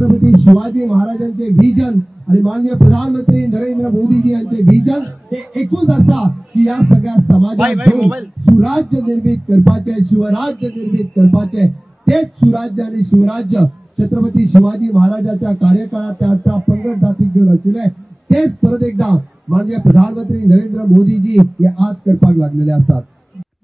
छत्रपती शिवाजी महाराजांचे विजन आणि माननीय प्रधानमंत्री नरेंद्र मोदीजी यांचे विजन हे एकूच असा की या सगळ्या समाजात सुराज्य निर्मित करपाचे, शिवराज्य निर्मित करपाचे, तेच सुराज्य आणि शिवराज्य छत्रपती शिवाजी महाराजांच्या कार्यकाळात त्या 18 पंगड जाती घेऊन आशिल्ले तेच परत एकदा माननीय प्रधानमंत्री नरेंद्र मोदीजी हे आज करपाक लागलेले असतात.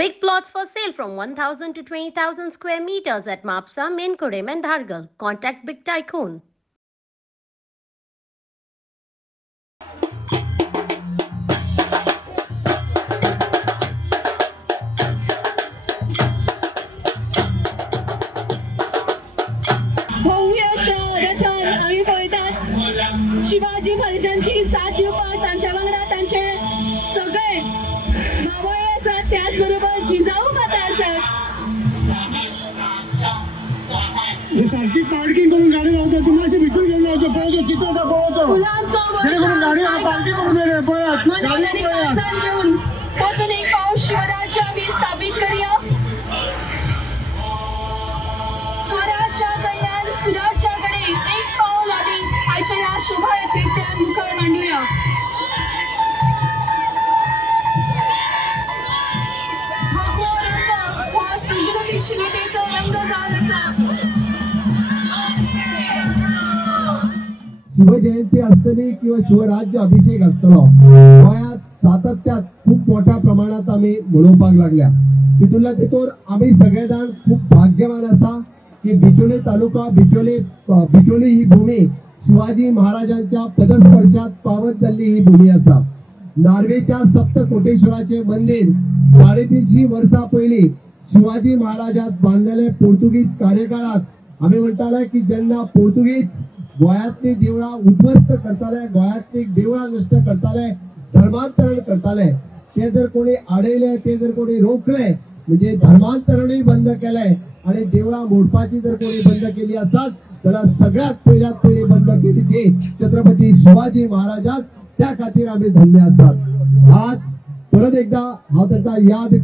Big plots for sale from 1,000 to 20,000 square meters at Mapsa, Menkodem and Dhargal. Contact Big Tycoon. भव्य अशा रथान आम्ही पळयतात शिवाजी महाराजांची साथ दिवपाक तांच्या वांगडा तांचे सगळे मावळे आसात, त्याच बरोबर जिजाऊ माता आसात. सारखी पार्किंग करून गाडी लावतो, तुम्ही अशी भिकून घेऊन जायचं, पळतो चित्र दाखवतो, गाडी पार्किंग करून दे पळत गाडी घेऊन परतून एक पाऊल शिवराज्य आम्ही स्थापित करूया. स्वराज्य कल्याण सुराज्याकडे एक पाऊल आम्ही आजच्या या शोभायात्रेंतल्यान मुखार मांडूया. हा सृजनशीलतेचो रंग जावन आसा. शिवजयंती असतली किंवा शिवराज्य अभिषेक असतलो गोंयांत सातत्यात खूप मोठ्या प्रमाणात आम्ही म्हणोवपाक लागल्या. तितूंतल्या तितूर आम्ही सगळे जाण खूप भाग्यवान आसा की बिचोली तालुका बिचोली ही भूमी शिवाजी महाराजांच्या पदस्पर्शात पावन जाल्ली ही भूमी आसा. नार्वेच्या सप्तकोटेश्वराचे मंदिर 350 वर्सां पयलीं शिवाजी महाराजात बांधलेले पोर्तुगीज कार्यकाळात आम्ही म्हणटाले की जेन्ना पोर्तुगीज गोंयांतली देवळां उद्ध्वस्त करताले, गोंयांतली देवळां नश्ट करताले, धर्मांतरण करताले, ते जर कोणी आडयले, ते जर कोणी रोखले म्हणजे धर्मांतरणय बंद केले आणि देवळां मोडपाची जर कोणी बंद केली आसत जाल्यार सगळ्यात पयली बंद केली ती छत्रपती शिवाजी महाराजात. त्या खातीर आम्ही धन्य आसात. आज परत एकदा हांव तांकां याद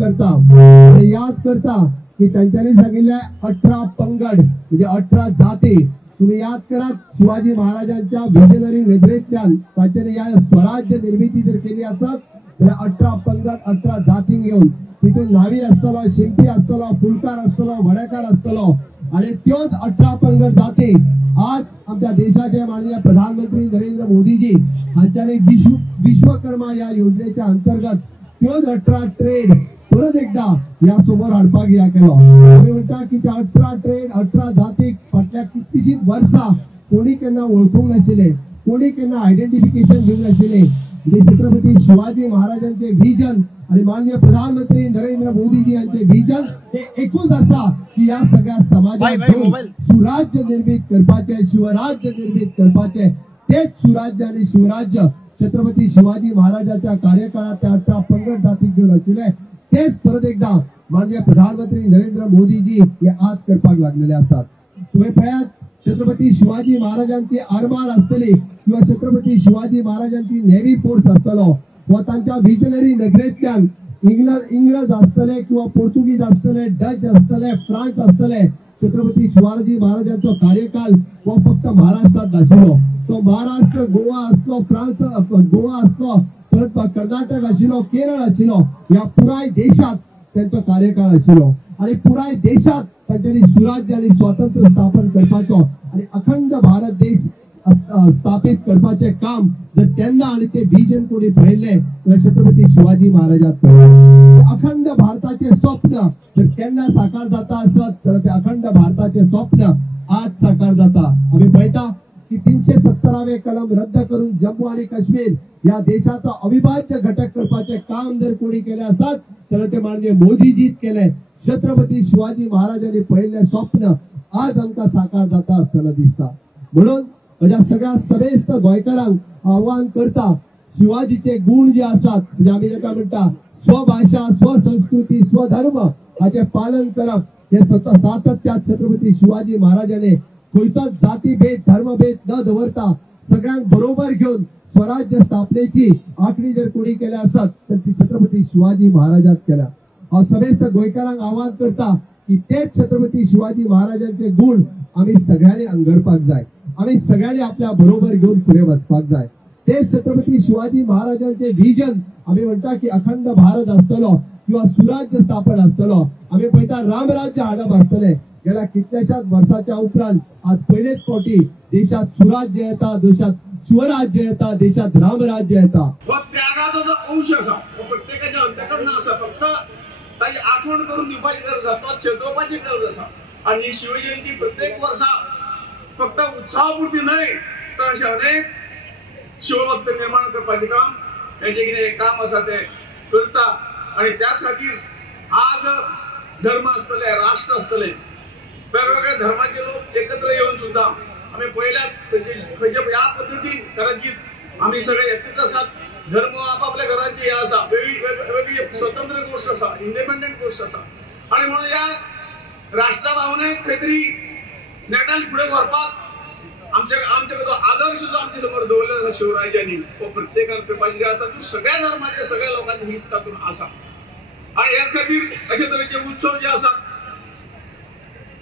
करता की तांच्यांनी सांगिल्ले 18 पंगड म्हणजे 18 जाती. तुम्ही याद करात शिवाजी महाराजांच्या विजनरी नजरेतल्यान तांच्यांनी या स्वराज्य निर्मिती जर केली आसत जाल्यार 18 पंगड 18 जाती घेऊन तितून न्हावी आसतलो, शिंपी आसतलो, फुलकार आसतलो, वडेकार आसतलो आणि त्योच 18 पंगड जाती आज आमच्या देशाचे माननीय प्रधानमंत्री नरेंद्र मोदीजी हांच्यांनी विश्वकर्मा या योजनेच्या अंतर्गत त्योच 18 ट्रेड परत एकदा या समोर हाडपाक या केलो. आमी म्हणटा की त्या 18 ट्रेड 18 जातीक फाटल्या कितलीशींच वर्सां कोणी केन्ना वळखूंक नाशिल्ले, कोणी केन्ना आयडेंटिफिकेशन दिवंक नाशिल्ले. म्हणजे छत्रपती शिवाजी महाराजांचे विजन आणि माननीय प्रधानमंत्री नरेंद्र मोदीजी यांचे विजन हे एकूच असा की या सगळ्या समाजात सुराज्य निर्मित करपाचे, शिवराज्य निर्मित करपाचे, तेच सुराज्य आणि शिवराज्य छत्रपती शिवाजी महाराजांच्या कार्यकाळात त्या 18 पंगड जाती घेऊन आशिल्ले तेच परत एकदा माननीय प्रधानमंत्री नरेंद्र मोदीजी हे आज करपाक लागलेले असतात. तुम्ही पळयात छत्रपती शिवाजी महाराजांची आरमार असतली किंवा छत्रपती शिवाजी महाराजांची नेव्ही फोर्स असतलो व तांच्या विजनरी नगरेतल्यान इंग्रज असतले किंवा पोर्तुगीज असतले, डच असतले, फ्रांस असतले, छत्रपती शिवाजी महाराजांचो कार्यकाल व फक्त महाराष्ट्रात नाशिल्लो. तो महाराष्ट्र, गोवा असलो, गोवा असलो, परत कर्नाटक आशिल्लो, केरळ आशिल्लो, या पुराय देशात त्यांचा कार्यकाळ आशिल्लो आणि पुराय देशात तांच्यांनी सुराज्य आणि स्वातंत्र्य स्थापन करपाचो आणि अखंड भारत देश स्थापित करपाचे काम जर त्यांना आणि ते विजन कोणी पळयले तर छत्रपती शिवाजी महाराजात अखंड भारताचे स्वप्न जर त्यांना साकार जाता असत तर ते अखंड भारताचे स्वप्न आज साकार जाता. आम्ही पळयता की 370वे कलम रद्द करून जम्मू आणि काश्मीर या देशाचा अविभाज्य घटक करपाचे काम जर कोणी केले असत तर ते माननीय मोदीजीत केले. छत्रपती शिवाजी महाराजांनी पळयल्ले स्वप्न आज आमकां साकार जाता आसतना दिसता. म्हणून माझ्या सगळ्या सभेस्त गोंयकारांक आव्हान करता शिवाजीचे गुण जे असतात म्हणजे आम्ही जाका म्हणटा स्वभाषा, स्वसंस्कृती, स्वधर्म हाचे पालन करप हे सातत्यात छत्रपती शिवाजी महाराजांनी खंयचोच जातीभेद धर्मभेद न दवरता सगळ्यांक बरोबर घेऊन स्वराज्य स्थापनेची आखणी जर कोणी केल्या असत तर ती छत्रपती शिवाजी महाराजात केल्या. हांव सभेस्त गोंयकारांक आव्हान करता की तेच छत्रपती शिवाजी महाराजांचे गुण आम्ही सगळ्यांनी अंगरपाक जाय. आम्ही सगळ्यांनी आपल्या बरोबर घेऊन पुढे वचपाक जाय. तेच छत्रपती शिवाजी महाराजांचे विजन आम्ही म्हणता की अखंड भारत असतलो किंवा सुराज्य स्थापन असतलो. आम्ही पळयता रामराज्य हाडप असतले. गेल्या कितल्याशाच वर्षाच्या उपरांत आज पहिलेच फावटी देशात सुराज्य येता, देशात शिवराज्य येता, देशात रामराज्य येता. त्यागाचो जो अंश असा तो प्रत्येकाच्या अंतकरणात असा. फक्त ताची आठवण करून दिवपाची गरज आसा, तो चेतोवपाची गरज असा. आणि ही शिवजयंती प्रत्येक वर्सा फक्त उत्साहापुरती न्हय तर असे अनेक शिवभक्त निर्माण करपाचे काम हेजे कितें काम आसा ते करता. आणि त्याच खातीर आज धर्म असतले, राष्ट्र असतले, वेगवेगळ्या धर्माचे लोक एकत्र येऊन सुद्धा आम्ही पळयल्यात खंयचे ह्या पद्दतीन कदाचित आम्ही सगळे एकूच आसात. धर्म आपापल्या घरांची हे आसा, वेगळी स्वतंत्र गोष्ट आसा, इंडिपेंडंट गोष्ट आसा. आणि म्हणून या राष्ट्र भावनेक खंय तरी नेटान फुडें व्हरपाक आमचे जो आदर्श जो आमचे समोर दवरलेलो आसा शिवरायांनी तो प्रत्येकान करपाची आसा. तातूंत सगळ्या धर्माचे सगळ्या लोकांचे हित तातूंत आसा. आणि ह्याच खातीर अशे तरेचे उत्सव जे आसात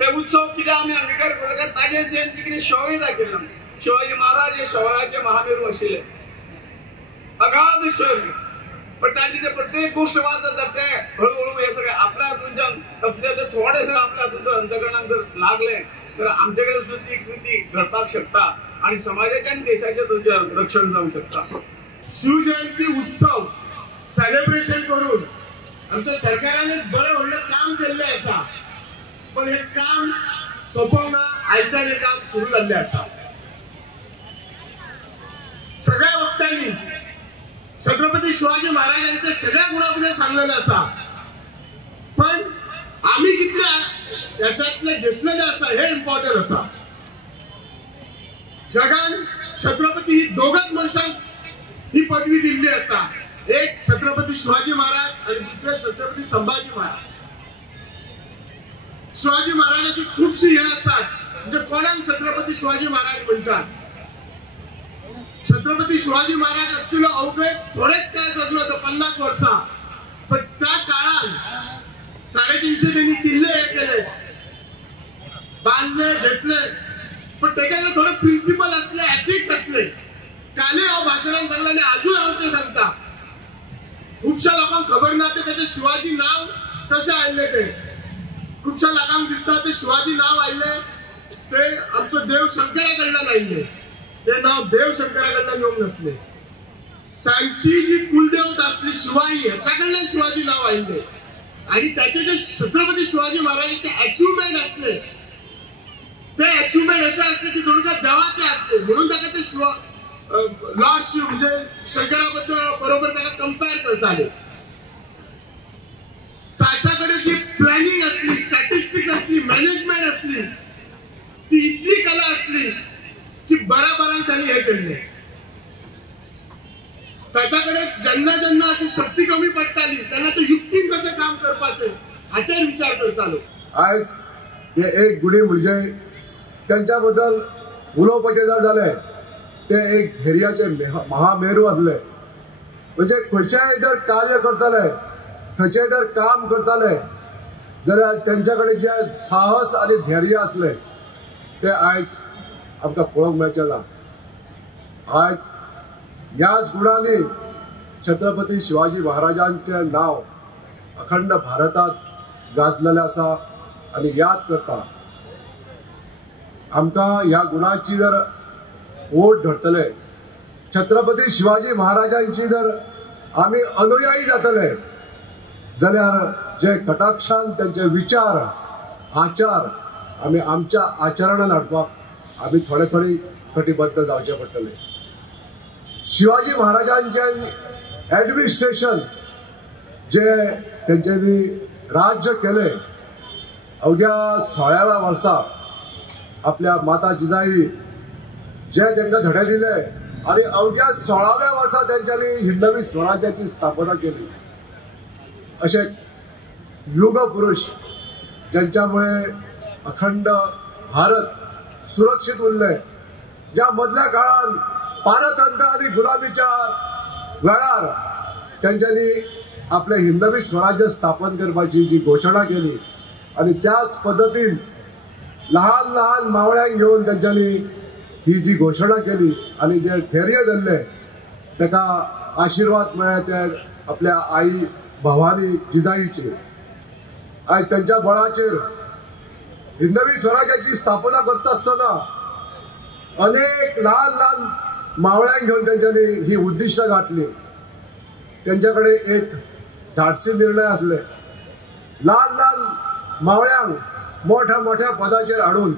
ते उत्सव कितें आमी अंगीकार करता ताजे जयंती कितें शौर्य दाखयलें. शिवाजी महाराज हे शौर्याचे महामेरू आशिल्ले, अगाध शौर्य. पण तांची ते प्रत्येक गोष्ट वाचत जाते हळूहळू हे सगळे आपल्या हातूंच्यान तसले ते थोडेशे आपल्या हातून जर अंतकरणाक जर लागले तर आमचे कडेन सुद्धा ती कृती घडपाक शकता आणि समाजाचे आणि देशाचे तुमचे रक्षण जावंक शकता. शिवजयंती उत्सव सेलिब्रेशन करून आमच्या सरकारान एक बरें व्हडलें काम केल्लें आसा. पण हे काम सोंपोवना आयच्यान हे काम सुरू जाल्लें आसा. सगळ्या वक्त्यांनी छत्रपती शिवाजी महाराजांचे सगळ्या गुणांबद्दल सांगलेले आसा. पण आम्ही कितले याच्यातले घेतलेले आसा हे इम्पॉर्टंट आसा. जगान छत्रपती ही दोघच मनशांक ही पदवी दिल्ली आसा. एक छत्रपती शिवाजी महाराज आणि दुसरे छत्रपती संभाजी महाराज. शिवाजी महाराजांची खूपशी हे असतात म्हणजे कोणाक छत्रपती शिवाजी महाराज म्हणतात. छत्रपती शिवाजी महाराज ऍक्च्युअली अवघे थोडेच काळ जगलो होतो, 50 वर्षा. पण त्या काळात 350 त्यांनी किल्ले हे केले, बांधले, घेतले. पण त्याच्याकडे थोडे प्रिन्सिपल असले, एथिक्स असले. काले हांव भाशणांत सांगला आणि अजून हांव ते सांगता. खूपशा लोकांक खबर ना ते त्याचे शिवाजी नाव कसे आयले. ते खूपशा लोकांक दिसता ते शिवाजी नाव आयले ते आमचो देव शंकरा कडल्यान आयले. ते नाव देव शंकरा कडल्यान येवंक नसले. तांची जी कुलदेवता असली शिवाई ह्याच्या कडल्यान शिवाजी नाव आयले. आणि त्याचे जे छत्रपती शिवाजी महाराजांचे अचिव्हमेंट असले ते अचिव्हमेंट असे असले की जणू काय देवाचे असले. म्हणून त्याला ते लॉर्ड शिव म्हणजे शंकराबद्दल बरोबर त्याला कंपेअर करताले. त्याच्याकडे जी प्लॅनिंग असली, स्टॅटिस्टिक्स असली, मॅनेजमेंट असली, ती इतकी कला असली की बराबरान त्यांनी हे केले. त्याच्याकडे ज्यांना ज्यांना अशी शक्ती कमी पडताली त्यांना ते युक्तीन कसे काम करपाचे हाचेर विचार करतालो. आज हे एक गुढी म्हणजे त्यांच्याबद्दल उलोवपाचे जर जाले ते एक धैर्याचे महामेरू असले. म्हणजे खंयचेय जर कार्य करताले, खंयचेय जर काम करताले जाल्यार त्यांच्याकडे जे साहस आणि धैर्य असले ते आज आमकां पळोवंक मेळचे ना. आज ह्याच गुणांनी छत्रपती शिवाजी महाराजांचे नाव अखंड भारतात गाजलेले आसा आणि याद करता. आमकां ह्या गुणांची जर ओढ धरतले, छत्रपती शिवाजी महाराजांची जर आम्ही अनुयायी जातले जाल्यार जे कटाक्षान त्यांचे विचार आचार आम्ही आमच्या आचरणान हाडपाक आम्ही थोडे थोडे कटिबद्ध जावचे पडटले. शिवाजी महाराजांचे ऍडमिनिस्ट्रेशन जे तेंच्यांनी राज्य केले अवघ्या 16व्या वर्सा आपल्या माता जिजाई जे तांकां धडे दिले आणि अवघ्या 16व्या वर्सा त्यांच्यानी हिंदवी स्वराज्याची स्थापना केली. असे युग पुरुष ज्यांच्यामुळे अखंड भारत सुरक्षित उरले. ज्या मधल्या काळात पारतंत्र्य आणि गुलामीच्या वेळार त्यांच्यानी आपले हिंदवी स्वराज्य स्थापन करपाची जी घोषणा केली आणि त्याच पद्धतीन लहान लहान मावळ्यांक घेऊन त्यांच्यानी ही जी घोषणा केली आणि जे धैर्य धरले ताका आशीर्वाद मेळ्ळे ते आपल्या आई भवानी जिजाईचे आज त्यांच्या बळाचेर हिंदवी स्वराज्याची स्थापना करता असताना अनेक लहान लहान मावळ्यांक घेऊन त्यांच्यानी ही उद्दिष्ट गाठली. त्यांच्याकडे एक धाडसी निर्णय असले. लहान लहान मावळ्यांक मोठ्या मोठ्या पदाचेर हाडून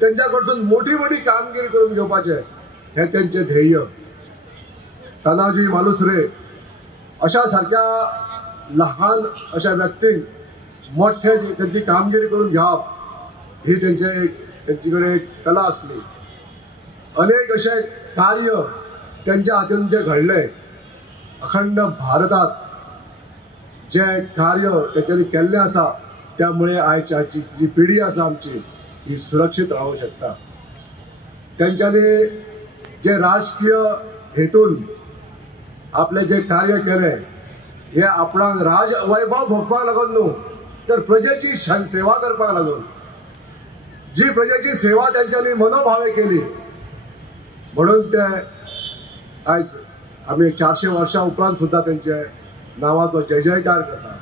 त्यांच्याकडसून मोठी मोठी कामगिरी करून घेवपाचे हे त्यांचे ध्येय. तानाजी मालुसरे अशा सारख्या लहान अशा व्यक्तींक मोठ्या त्यांची कामगिरी करून घेवप ही त्यांच्याकडे एक कला असली. अनेक असे कार्य त्यांच्या हातून जे घडले अखंड भारतात जे कार्य त्यांच्यानी केल्ले आसा त्यामुळे आयची जी पिढी आसा आमची ही सुरक्षित राहू शकता. त्यांच्यानी जे राजकीय हेतून आपले जे कार्य केले हे आपणाक राज वैभव भोगपाक लागून न्हू तर प्रजेची सेवा करपाक लागून. जी प्रजेची सेवा त्यांच्यानी मनोभावे केली म्हणून ते आज आम्ही 400 वर्षां उपरांत सुद्धा त्यांच्या नावाचो जय जयकार करता.